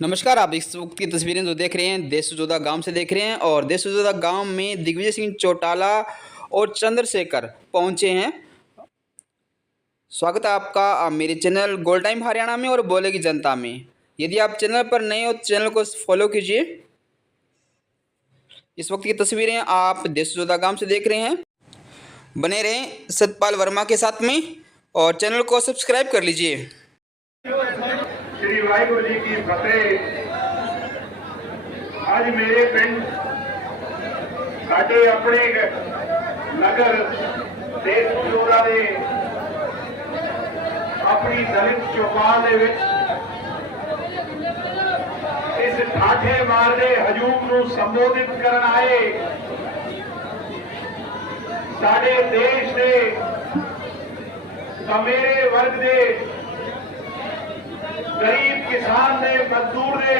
नमस्कार। आप इस वक्त की तस्वीरें जो देख रहे हैं देशजोधा गांव से देख रहे हैं और देशजोधा गांव में दिग्विजय सिंह चौटाला और चंद्रशेखर पहुंचे हैं। स्वागत है आपका मेरे चैनल गोल्ड टाइम हरियाणा में और बोलेगी जनता में। यदि आप चैनल पर नए हो तो चैनल को फॉलो कीजिए। इस वक्त की तस्वीरें आप देशजोधा गांव से देख रहे हैं। बने रहें सतपाल वर्मा के साथ में और चैनल को सब्सक्राइब कर लीजिए। श्री वाहिगुरु जी की फतेह। आज मेरे पिंड साडे अपने नगर देशजोधा दे अपनी दलित चौपाल दे विच इस ठाठे मारदे हजूम नूं संबोधित करन आए साडे देश दे कमेरे वर्ग दे गरीब किसान ने मजदूर ने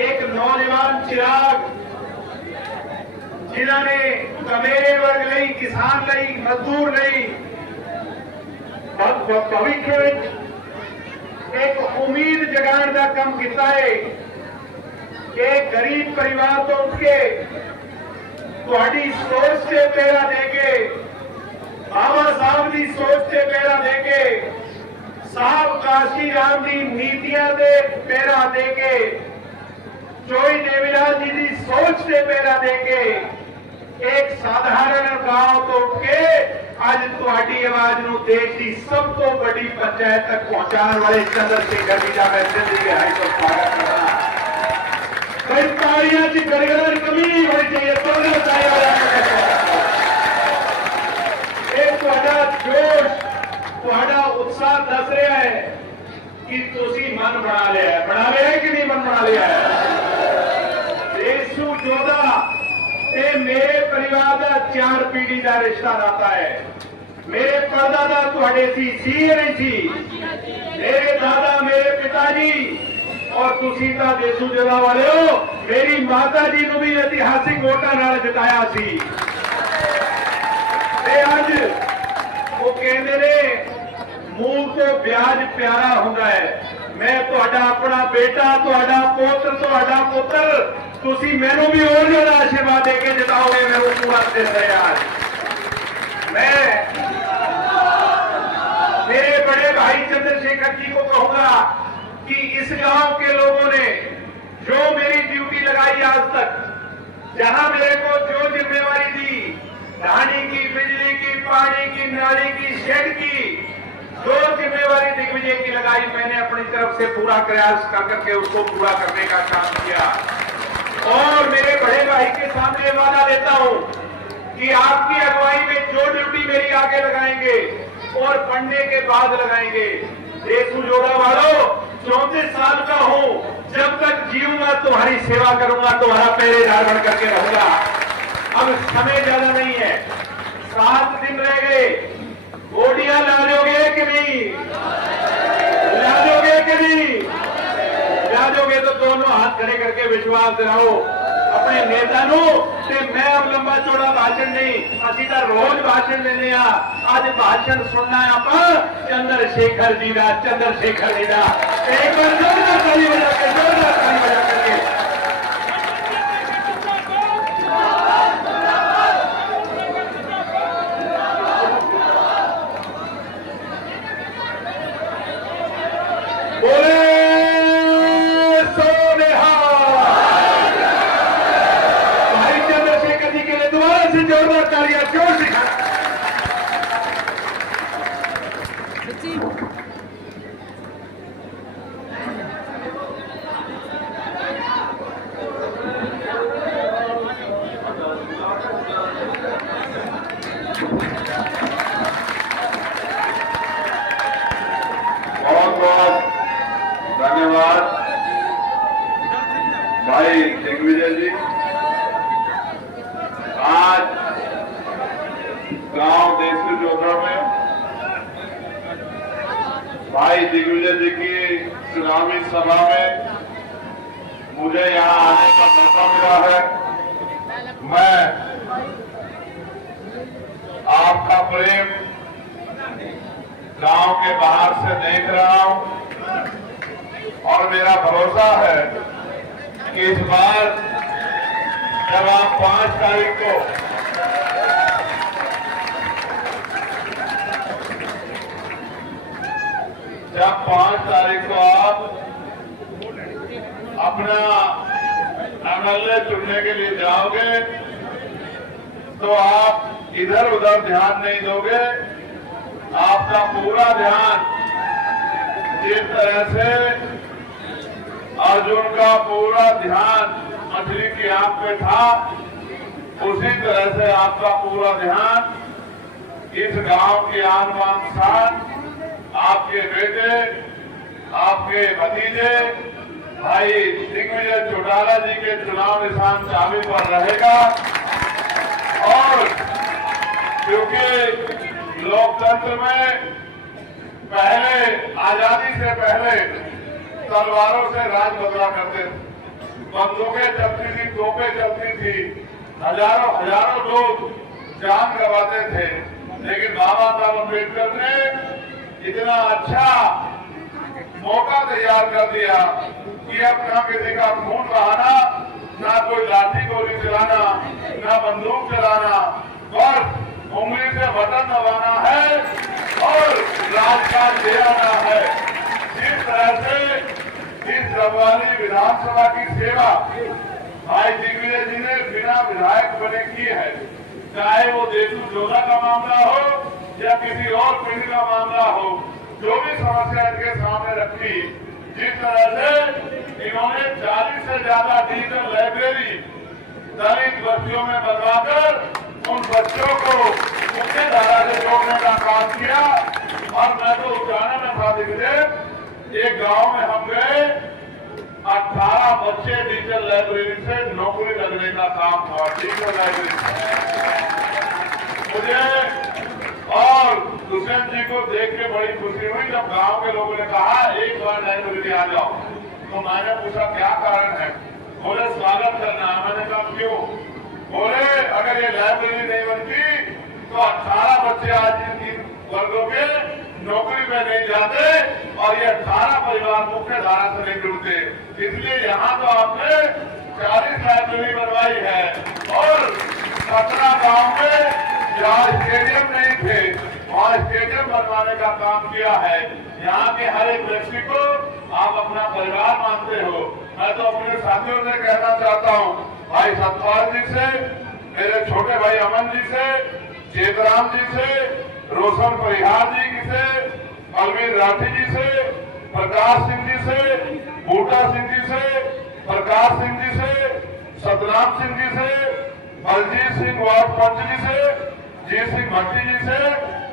एक नौजवान चिराग जिन्होंने कमेरे वर्ग नहीं, किसान नहीं, मजदूर नहीं, भविष्य एक उम्मीद जगाने का काम किया है। एक गरीब परिवार तो उठ के तुहाडी सोच से पैरा देके, बाबा साहब की सोच से पैरा देके, साहब काशी राम की नीतियां दे पैरा देके, चोई देवीलाल जी की सोच से पैरा देके एक साधारण गांव तो उठ के आज तुहाडी आवाज नूं देश की सब तो बड़ी पंचायत तक पहुंचाने वाले चंद्रशेखर जी का मैं जिंदगी हाई को स्वागत करना। कई तालियां की गड़गड़ कमी नहीं होनी चाहिए। जोश तुहाडा उत्साह दस रहा है कि तुसी मन बना लिया है। बना लिया है कि नहीं मन बना लिया है? देशजोधा ते मेरे परिवार का 4 पीढ़ी का रिश्ता नाता है। मेरे परदादा तुहाडे सी सीए नहीं सी, मेरे दादा मेरे पिताजी और तुसी तां देशजोधा वाले हो। मेरी माता जी को भी ऐतिहासिक वोटां नाल जिताया सी। आज वो कहते ने मूल तो ब्याज प्यारा होता है। मैं तुहाडा अपना बेटा, तुहाडा पुत्र, तुहाडा पुत्र, तुसी मैनू भी और ज्यादा आशीर्वाद देके जिताओगे। मैं वो पूरा देश है यार। मैं मेरे बड़े भाई चंद्रशेखर जी को कहूंगा कि इस गांव के लोगों ने जो मेरी ड्यूटी लगाई आज तक, जहां मेरे को जो जिम्मेवारी दी, पानी की, बिजली की, पानी की, नाली की, शेड की, जो जिम्मेवारी दिग्विजय की लगाई, मैंने अपनी तरफ से पूरा प्रयास करके उसको पूरा करने का काम किया। और मेरे बड़े भाई के सामने वादा देता हूं कि आपकी अगुवाई में जो ड्यूटी मेरी आगे लगाएंगे और पढ़ने के बाद लगाएंगे। देशजोधा वालों, 34 साल का हूं, जब तक जीऊंगा तुम्हारी सेवा करूंगा, तुम्हारा पहरेदार बन करके रहूंगा। अब समय ज्यादा नहीं है, 7 दिन रह गए। गोटियां ला दोगे कि नहीं? ला दोगे कि नहीं? ला दोगे तो दोनों हाथ खड़े करके विश्वास दिलाओ अपने नेता नूं। मैं अब लंबा चौड़ा भाषण नहीं, असी तो रोज भाषण लेने आज भाषण सुनना है आप चंद्रशेखर जी का। चंद्रशेखर जी का एक बार जोरदार ताली बजा के, जोरदार ताली बजा करके बोले सोनेहा। भाई चंद्रशेखर जी के लिए दोबारा से जोरदार तालियां, जोर से। बहुत बहुत धन्यवाद भाई दिग्विजय जी। आज गांव देशजोधा में भाई दिग्विजय जी की चुनावी सभा में मुझे यहां आने का मौका मिला है। मैं आपका प्रेम गांव के बाहर से देख रहा हूं। और मेरा भरोसा है कि इस बार जब आप 5 तारीख को आप अपना एमएलए चुनने के लिए जाओगे तो आप इधर उधर ध्यान नहीं दोगे। आपका पूरा ध्यान जिस तरह से अर्जुन का पूरा ध्यान मछली की आंख पे था, उसी तरह से आपका पूरा ध्यान इस गांव की आन बान शान, आपके बेटे, आपके भतीजे भाई दिग्विजय चौटाला जी के चुनाव निशान चाबी पर रहेगा। और क्योंकि लोकतंत्र में पहले, आजादी से पहले तलवारों से राज बदला करते थे, बंदूकें चलती थी, तोपें चलती थी, हजारों लोग जान गंवाते थे। लेकिन बाबा साहब अम्बेडकर ने इतना अच्छा मौका तैयार कर दिया कि अब ना किसी का खून बहाना, ना कोई लाठी गोली चलाना, ना बंदूक चलाना, बस उंगली से बटन दबाना है और राजकाज ले आना है। जिस तरह से इस डबवाली विधानसभा की सेवा भाई दिग्विजय जी ने बिना विधायक बने की है, चाहे वो देशु जोधा का मामला हो या किसी और पिंड का मामला हो, जो भी समस्या इनके सामने रखी, जिस तरह से इन्होंने 40 से ज्यादा डिजिटल लाइब्रेरी दलित बस्तियों में बनवाकर उन बच्चों को मुख्य धारा से जोड़ने का काम किया। और मैं तो उठाने में था दिग्विजय, एक गांव में हम गए, 18 बच्चे डिजिटल लाइब्रेरी से नौकरी लगने का काम था। डिजिटल लाइब्रेरी मुझे और दुष्यंत जी को देख के बड़ी खुशी हुई जब गांव के लोगों ने कहा एक बार लाइब्रेरी आ जाओ। तो मैंने पूछा क्या कारण है? बोले स्वागत करना। मैंने कहा क्यों? बोले अगर ये लाइब्रेरी नहीं बनती तो 18 बच्चे आज इन वर्गों के नौकरी में नहीं जाते और ये 18 परिवार मुख्य धारा से नहीं जुड़ते। इसलिए यहाँ तो आपने 40 लाइब्रेरी बनवाई है और 17 गांव में जहाँ स्टेडियम नहीं थे वहाँ स्टेडियम बनवाने का काम किया है। यहाँ के हर एक व्यक्ति को आप अपना परिवार मानते हो। मैं तो अपने साथियों से कहना चाहता हूँ, भाई सतपाल जी से, मेरे छोटे भाई अमन जी से, चेतराम जी से, रोशन परिहार जी से, अलवीर राठी जी से, प्रकाश सिंह जी से, बूटा सिंह जी से, प्रकाश सिंह जी से, सतनाम सिंह जी से, बलजीत सिंह वार्ड पंच जी से, जी सिंह भट्टी जी से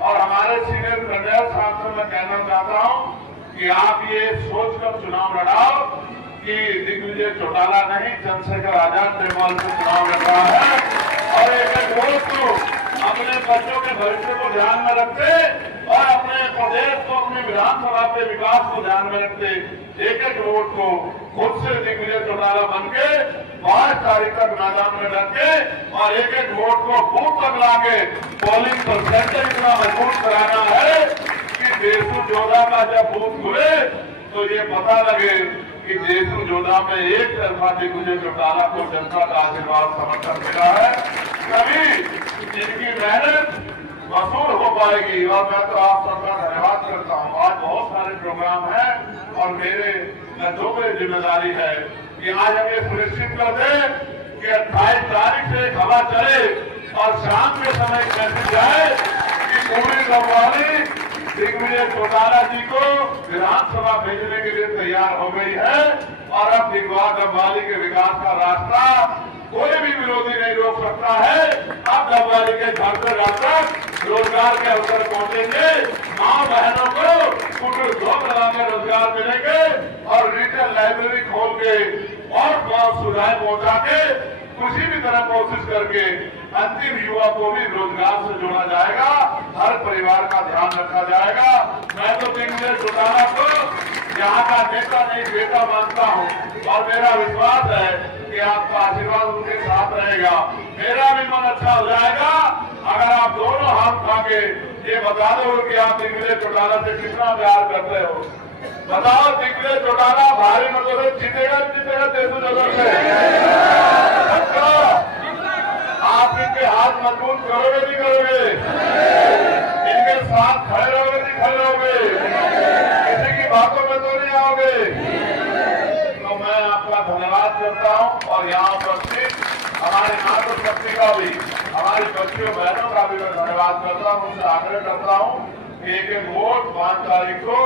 और हमारे सीनियर कर्नल साहब से मैं कहना चाहता हूं कि आप ये सोचकर चुनाव लड़ाओ कि दिग्विजय चौटाला नहीं, चंद्रशेखर आजाद टेबल से चुनाव लड़ रहा है। और एक वोट को अपने बच्चों के भविष्य को ध्यान में रखते और अपने प्रदेश को, अपने विधानसभा के विकास को ध्यान में रखते एक वोट को खुद से दिग्विजय चौटाला बन के 5 तारीख तक मैदान में रख के और एक वोट को बूथ तक लाके पोलिंग परसेंटेज इतना मजबूत कराना है कि देशु जोधा का जब बूथ हुए तो ये पता लगे कि देशु जोधा में एक तरफा दिग्विजय चौटाला को जनता का आशीर्वाद समर्थन मिला है, तभी इनकी मेहनत वसूल हो पाएगी। और मैं तो आप सबका धन्यवाद करता हूँ। आज बहुत सारे प्रोग्राम हैं और मेरे दोगले जिम्मेदारी है कि आज हम ये सुनिश्चित कर दें कि 28 तारीख से खबर चले और शाम के समय मैसेज जाए कि पूरी डबवाली दिग्विजय चौटाला जी को विधानसभा भेजने के लिए तैयार हो गई है। और अब डबवाली के विकास का रास्ता कोई भी विरोधी नहीं रोक सकता है। अब डबवाली के घर से रास्ता रोजगार के अवसर पहुंचेंगे, माँ बहनों को कुटुर धोख लगा के रोजगार मिलेंगे और रिटेल लाइब्रेरी खोल के और बहुत सुविधाएं पहुंचा के किसी भी तरह कोशिश करके अंतिम युवा को भी रोजगार से जोड़ा जाएगा, हर परिवार का ध्यान रखा जाएगा। मैं तो दिग्विजय चौटाला को यहाँ का नेता नहीं बेटा मानता हूँ और मेरा विश्वास है कि आपका आशीर्वाद उनके साथ रहेगा। मेरा भी मन अच्छा हो जाएगा अगर आप दोनों हाथ उठा के ये बता दो कि आप दिग्विजय चौटाला से कितना प्यार करते हो। बताओ दिग्विजय चौटाला भारी मतों से जीतेगा नहीं जीतेगा देशों से? आप इनके हाथ मजबूत करोगे नहीं करोगे? इनके साथ खड़े रहोगे नहीं खड़े रहोगे? किसी की बातों में तो नहीं आओगे? तो मैं आपका धन्यवाद करता हूं और यहाँ उपस्थित हमारी मातृशक्ति का भी, हमारी बच्चियों बहनों का भी मैं धन्यवाद करता हूं। उनसे आग्रह करता हूं कि एक वोट 5 तारीख को